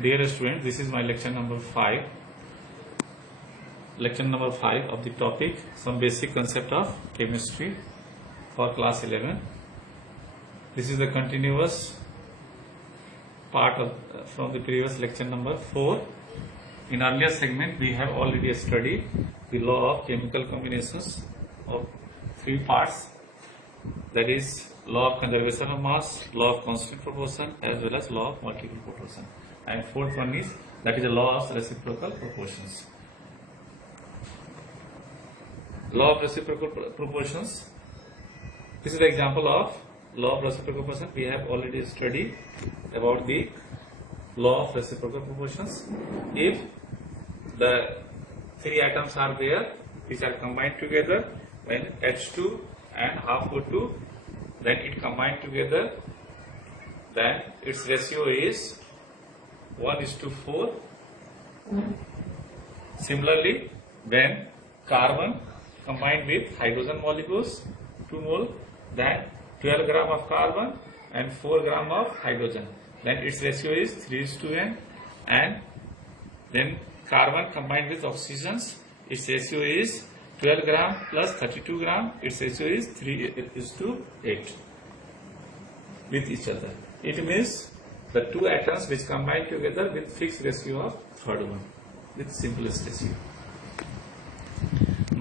Dear students, this is my lecture number 5. Lecture number 5 of the topic some basic concept of chemistry for class 11. This is the continuous part of from the previous lecture number 4. In earlier segment we have already studied the law of chemical combinations of 3 parts, that is law of conservation of mass, law of constant proportion as well as law of multiple proportion, and fourth one is that is the law of reciprocal proportions. Law of reciprocal proportions, this is the example of law of reciprocal proportion. We have already studied about the law of reciprocal proportions. If the 3 atoms are there which are combined together, when H2 and half O2, then it combined together, then its ratio is 1:4. Similarly, when carbon combined with hydrogen molecules 2 mole, then 12 gram of carbon and 4 gram of hydrogen, then its ratio is 3:n. And then carbon combined with oxygens, its ratio is 12 gram plus 32 gram, its ratio is 3:8 with each other. It means the 2 atoms which combine together with fixed ratio of third one, with simplest ratio.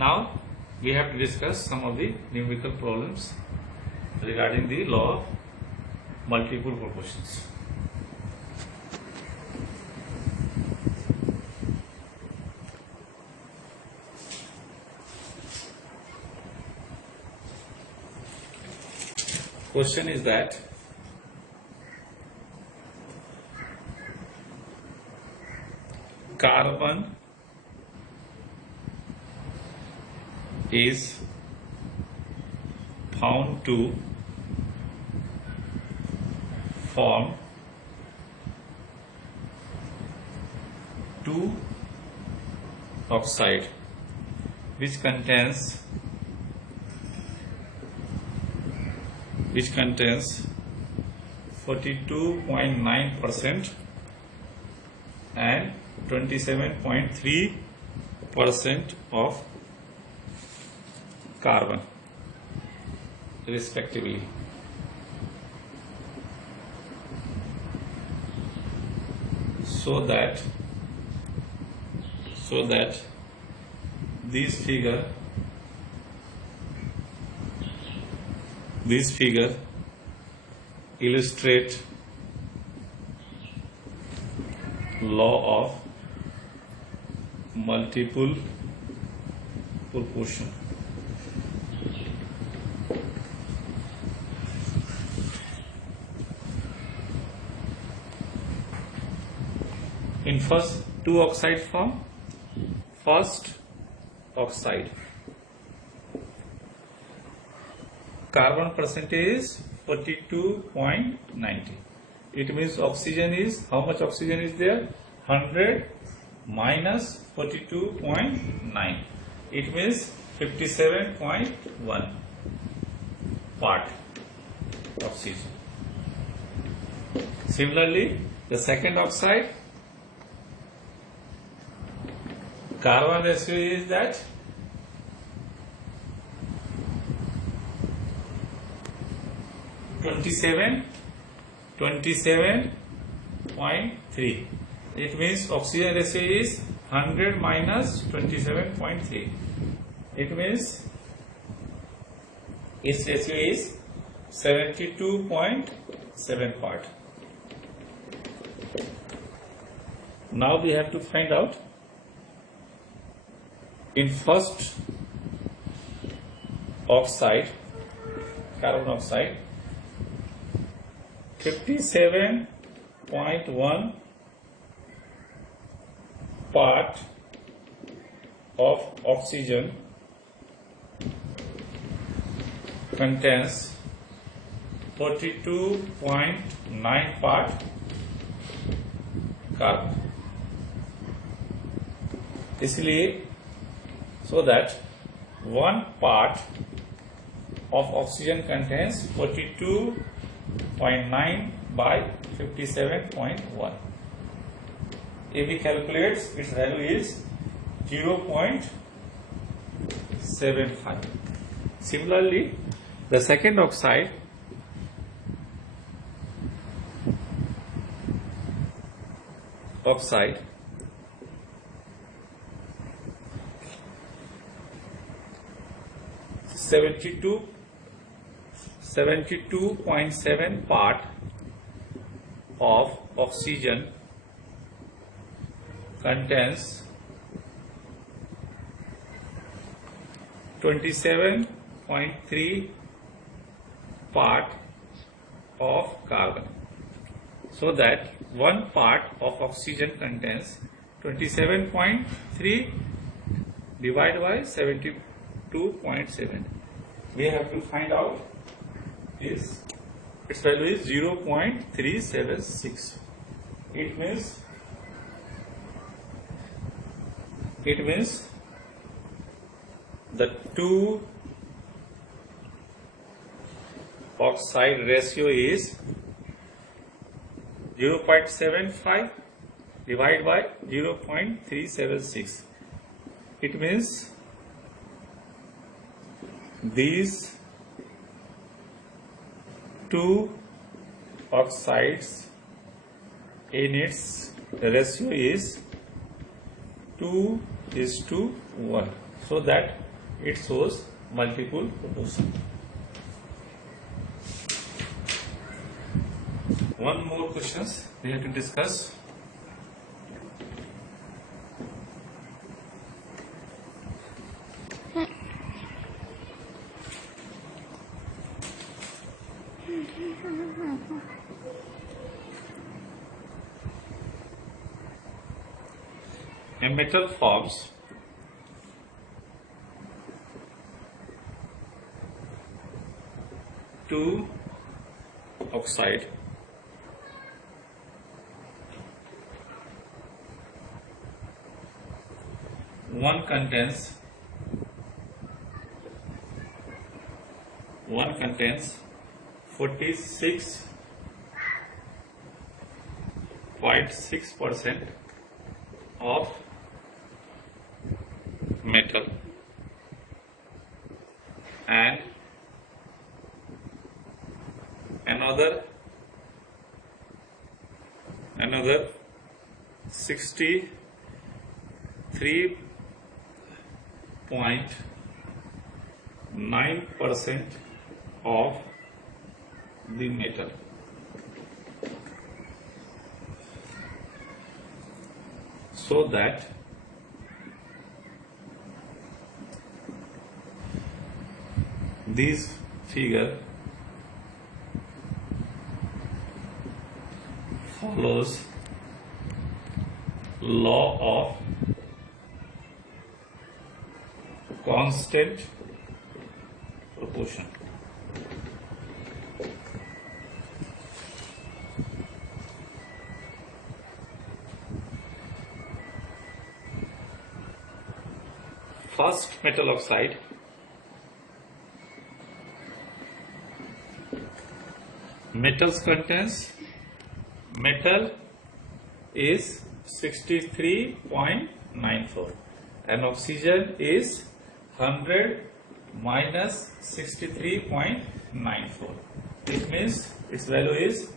Now we have to discuss some of the numerical problems regarding the law of multiple proportions. Question is that carbon is found to form 2 oxide which contains 42.9% and 27.3% of carbon respectively. So that this figure illustrate law of multiple proportion. In first 2 oxide form, first oxide, carbon percentage is 42.90. It means oxygen is, how much oxygen is there? 100 minus 42.9. It means 57.1 part oxygen. Similarly, the second oxide, carbon ratio is that 27.3. It means oxygen ratio is 100 minus 27.3. It means its ratio is 72.7 part. Now we have to find out in first oxide, carbon oxide, 57.1 part of oxygen contains 42.9 part carbon. इसलिए so that 1 part of oxygen contains 42.9 by 57.1. if we calculate, its value is 0.75. Similarly, the second oxide (72.7 part of oxygen contains 27.3 part of carbon. So that one part of oxygen contains 27.3 divided by 72.7. We have to find out this. Its value is 0.376. It means the two oxide ratio is 0.75 divided by 0.376. It means these two oxides in its ratio is 2:1, so that it shows multiple proportion. One more questions we have to discuss. A metal forms two oxide one contains 46.6% of metal and another 63.9% of the metal. So that this figure follows law of constant proportion. First metal oxide metals contains metal is 63.94 and oxygen is 100 minus 63.94. It means its value is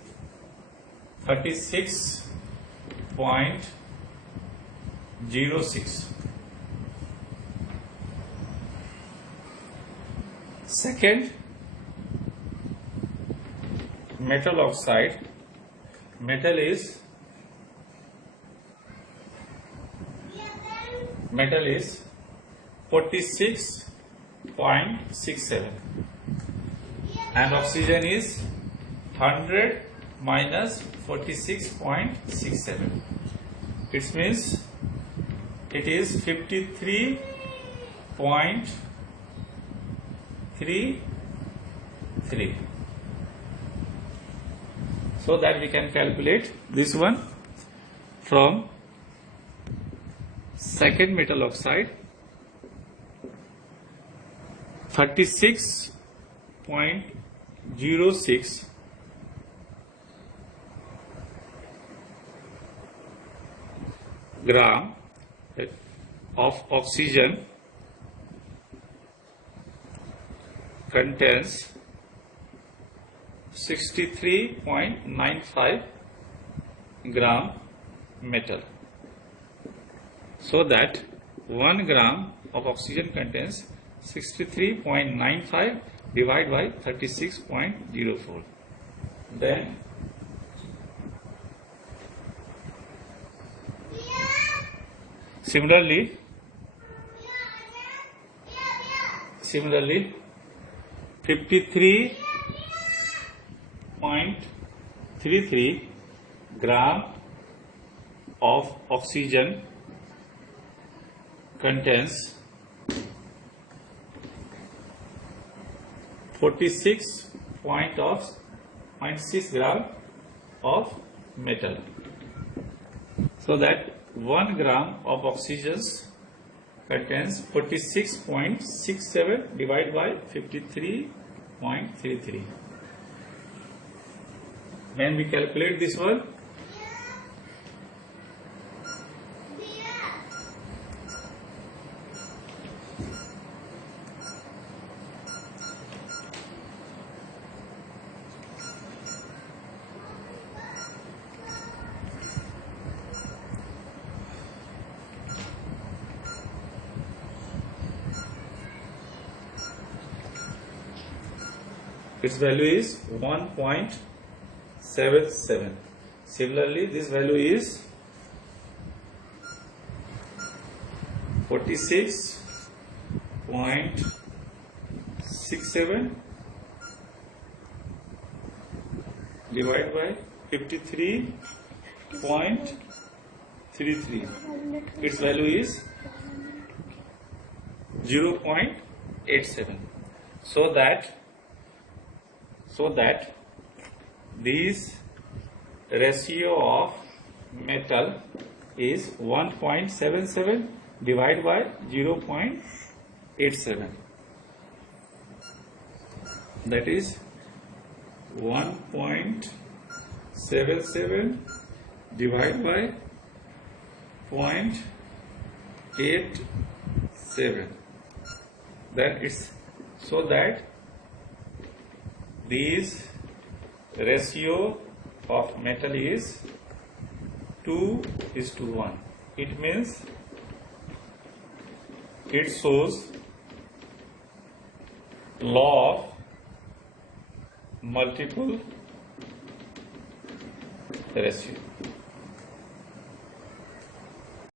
36.06. Second metal oxide, metal is 46.67 and oxygen is 100 minus 46.67. It means it is 53.33. So that we can calculate this one from second metal oxide 36.06 gram of oxygen contains 63.95 gram metal. So that 1 gram of oxygen contains 63.95 divided by 36.04. Then similarly 53.33 gram of oxygen contains 46.6 gram of metal. So that 1 gram of oxygen contains 46.67 divided by 53.33. When we calculate this one, its value is 1.77. Similarly, this value is 46.67 divided by 53.33. Its value is 0.87. So that this ratio of metal is 1.77 divided by 0.87. That is 1.77 divided by 0.87. That is so that this ratio of metal is 2:1. It means it shows law of multiple ratio.